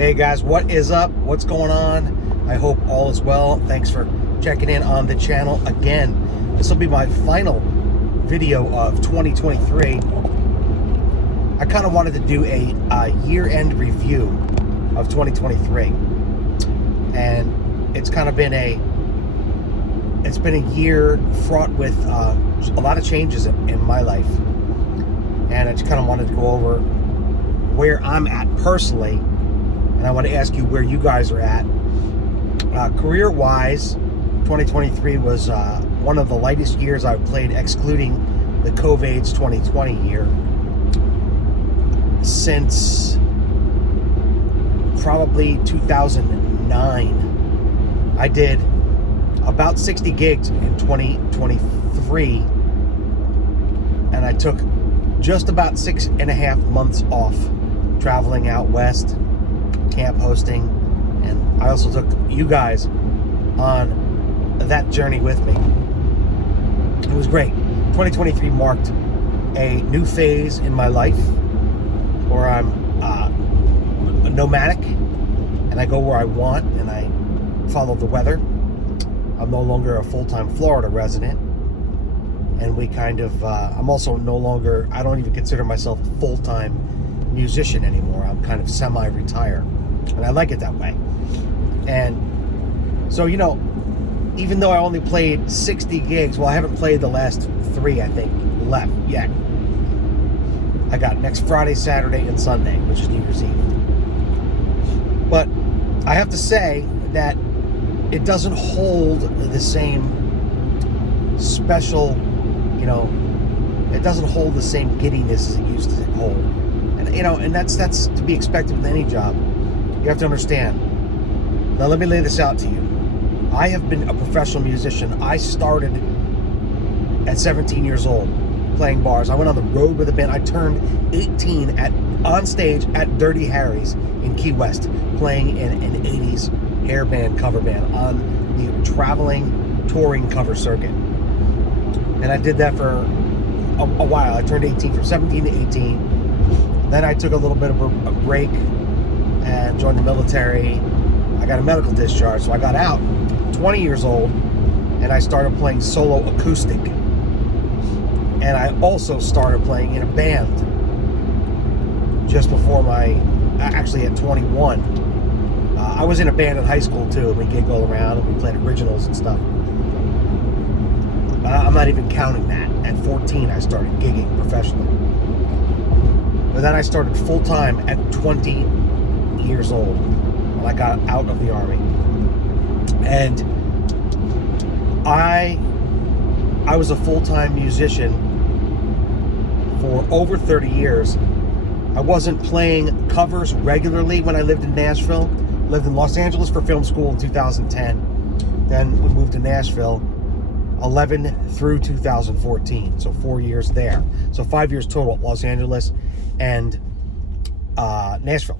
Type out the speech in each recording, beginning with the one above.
Hey guys, what is up? What's going on? I hope all is well. Thanks for checking in on the channel again. This will be my final video of 2023. I kind of wanted to do a year-end review of 2023, and it's kind of been a year fraught with a lot of changes in my life, and I just kind of wanted to go over where I'm at personally. And I want to ask you where you guys are at. Career-wise, 2023 was one of the lightest years I've played, excluding the COVID's 2020 year, since probably 2009. I did about 60 gigs in 2023, and I took just about 6.5 months off traveling out west, camp hosting, and I also took you guys on that journey with me. It was great. 2023 marked a new phase in my life where I'm nomadic, and I go where I want, and I follow the weather. I'm no longer a full-time Florida resident, and we kind of I'm also no longer, I don't even consider myself a full-time musician anymore. I'm kind of semi-retired, and I like it that way. And so, you know, even though I only played 60 gigs, well, I haven't played the last 3, I think, left yet. I got next Friday, Saturday, and Sunday, which is New Year's Eve. But I have to say that it doesn't hold the same special, you know, it doesn't hold the same giddiness as it used to hold. And, you know, and that's to be expected with any job. You have to understand. Now, let me lay this out to you. I have been a professional musician. I started at 17 years old playing bars. I went on the road with a band. I turned 18 on stage at Dirty Harry's in Key West, playing in an 80s hair band cover band on the traveling, touring cover circuit. And I did that for a while. I turned 18 from 17 to 18. Then I took a little bit of a break and joined the military. I got a medical discharge, so I got out 20 years old, and I started playing solo acoustic. And I also started playing in a band just before actually at 21. I was in a band in high school too, and we gigged all around, and we played originals and stuff. I'm not even counting that. At 14, I started gigging professionally. But then I started full-time at 20 years old when I got out of the Army. And I was a full-time musician for over 30 years. I wasn't playing covers regularly when I lived in Nashville. Lived in Los Angeles for film school in 2010. Then we moved to Nashville 11 through 2014. So 4 years there. So 5 years total at Los Angeles and Nashville.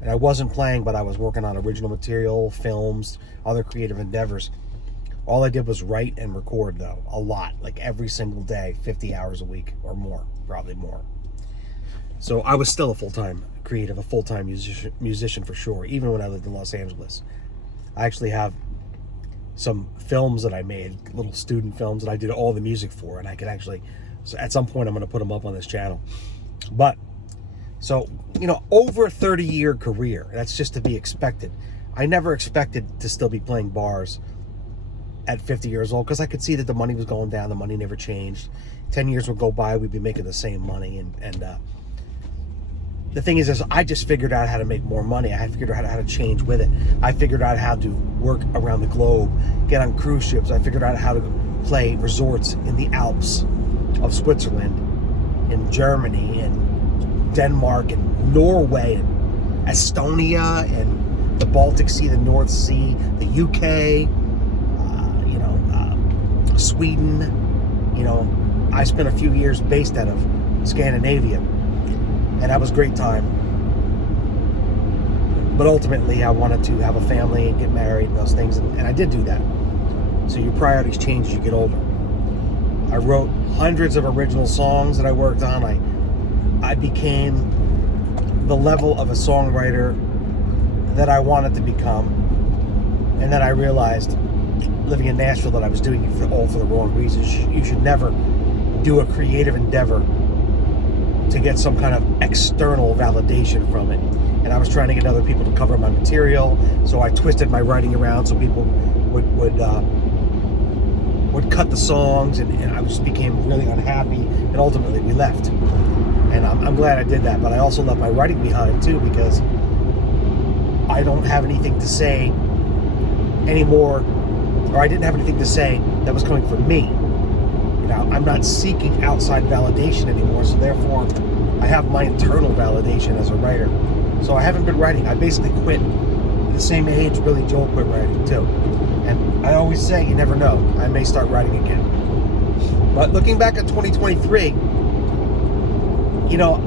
And I wasn't playing, but I was working on original material, films, other creative endeavors. All I did was write and record, though, a lot, like every single day, 50 hours a week or more, probably more. So I was still a full-time creative, a full-time musician for sure, even when I lived in Los Angeles. I actually have some films that I made, little student films that I did all the music for, and I could actually, so at some point I'm going to put them up on this channel. But, so, you know, over a 30-year career, that's just to be expected. I never expected to still be playing bars at 50 years old, because I could see that the money was going down. The money never changed. 10 years would go by, we'd be making the same money, and the thing is I just figured out how to make more money. I figured out how to change with it. I figured out how to work around the globe, get on cruise ships. I figured out how to play resorts in the Alps of Switzerland, in Germany, and Denmark, and Norway, and Estonia, and the Baltic Sea, the North Sea, the UK, Sweden. You know, I spent a few years based out of Scandinavia, and that was a great time. But ultimately, I wanted to have a family and get married and those things, and I did do that. So your priorities change as you get older. I wrote hundreds of original songs that I worked on. I became the level of a songwriter that I wanted to become. And then I realized, living in Nashville, that I was doing it all for the wrong reasons. You should never do a creative endeavor to get some kind of external validation from it. And I was trying to get other people to cover my material, so I twisted my writing around so people would cut the songs, and I just became really unhappy, and ultimately we left. And I'm glad I did that, but I also left my writing behind too, because I don't have anything to say anymore, or I didn't have anything to say that was coming from me. You know, I'm not seeking outside validation anymore, so therefore I have my internal validation as a writer. So I haven't been writing. I basically quit at the same age Billy Joel quit writing too. And I always say, you never know, I may start writing again. But looking back at 2023, you know,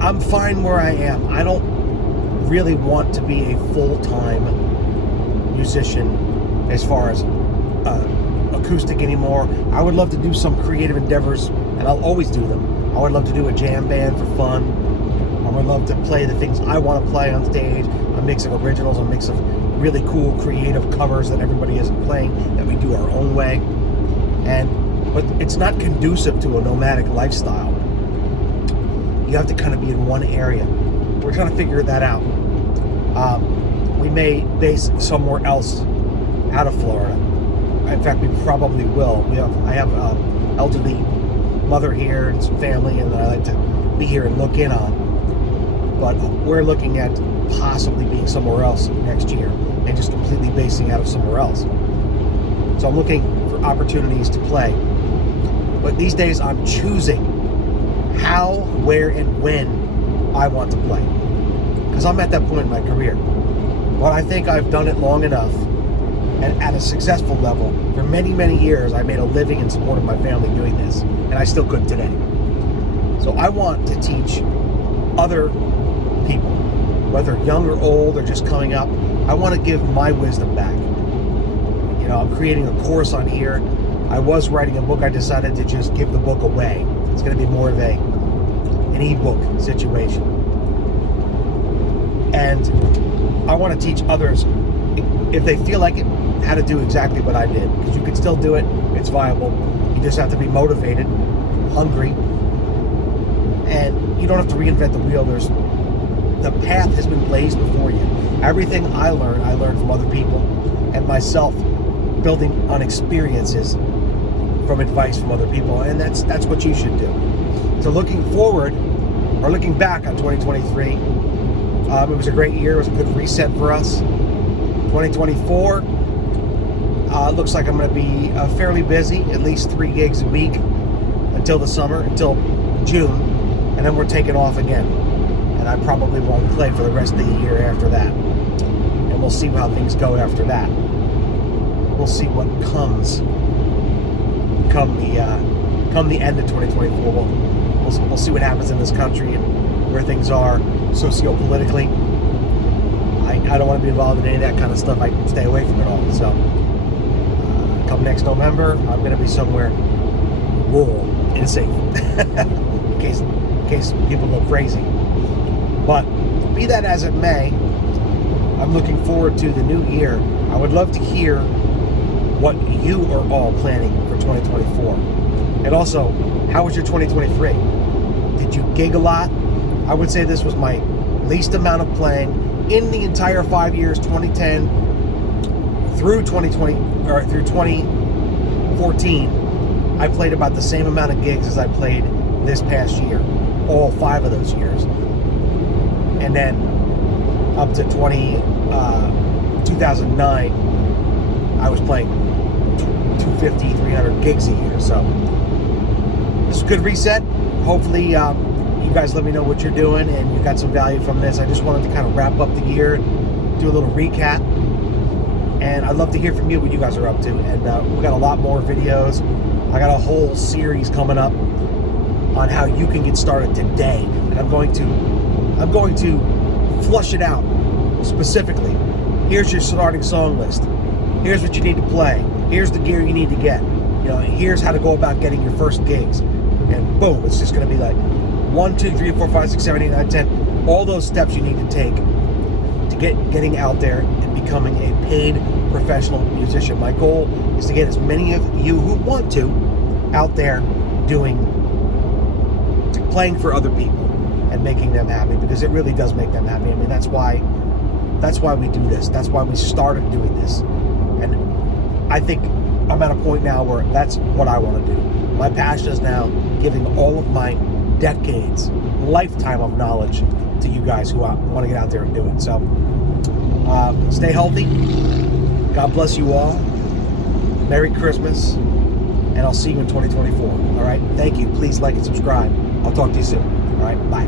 I'm fine where I am. I don't really want to be a full-time musician as far as acoustic anymore. I would love to do some creative endeavors, and I'll always do them. I would love to do a jam band for fun. I would love to play the things I want to play on stage, a mix of originals, a mix of really cool creative covers that everybody isn't playing, that we do our own way. But it's not conducive to a nomadic lifestyle. You have to kind of be in one area. We're trying to figure that out. We may base somewhere else out of Florida. In fact, we probably will. I have an elderly mother here and some family, and that I like to be here and look in on. But we're looking at possibly being somewhere else next year and just completely basing out of somewhere else. So I'm looking for opportunities to play. But these days I'm choosing how, where, and when I want to play. Because I'm at that point in my career. But I think I've done it long enough and at a successful level. For many, many years, I made a living and supported my family doing this. And I still could today. So I want to teach other people, whether young or old or just coming up. I want to give my wisdom back. You know, I'm creating a course on here. I was writing a book. I decided to just give the book away. It's going to be more of an ebook situation. And I want to teach others, if they feel like it, how to do exactly what I did. Because you can still do it. It's viable. You just have to be motivated, hungry, and you don't have to reinvent the wheel. The path has been blazed before you. Everything I learned from other people and myself, building on experiences from advice from other people, and that's what you should do. So looking forward, or looking back on 2023, it was a great year. It was a good reset for us. 2024 looks like I'm going to be fairly busy, at least 3 gigs a week until the summer, until June, and then we're taking off again. And I probably won't play for the rest of the year after that. And we'll see how things go after that. We'll see what comes come the end of 2024. We'll see what happens in this country and where things are socio-politically. I don't want to be involved in any of that kind of stuff. I stay away from it all. So come next November, I'm going to be somewhere rural and safe in case people go crazy. But be that as it may, I'm looking forward to the new year. I would love to hear what you are all planning for 2024. And also, how was your 2023? Did you gig a lot? I would say this was my least amount of playing in the entire 5 years, 2010 through 2020 or through 2014. I played about the same amount of gigs as I played this past year, all 5 of those years. And then up to 2009, I was playing 250, 300 gigs a year. So this is a good reset. Hopefully you guys let me know what you're doing and you got some value from this. I just wanted to kind of wrap up the year, do a little recap. And I'd love to hear from you what you guys are up to. And we got a lot more videos. I got a whole series coming up on how you can get started today. And I'm going to flush it out specifically. Here's your starting song list. Here's what you need to play. Here's the gear you need to get. You know, here's how to go about getting your first gigs. And boom, it's just going to be like 1, 2, 3, 4, 5, 6, 7, 8, 9, 10. All those steps you need to take to getting out there and becoming a paid professional musician. My goal is to get as many of you who want to out there playing for other people and making them happy, because it really does make them happy. I mean, that's why we do this. That's why we started doing this. And I think I'm at a point now where that's what I want to do. My passion is now giving all of my decades, lifetime of knowledge to you guys who want to get out there and do it. So stay healthy. God bless you all. Merry Christmas. And I'll see you in 2024. All right? Thank you. Please like and subscribe. I'll talk to you soon. All right? Bye.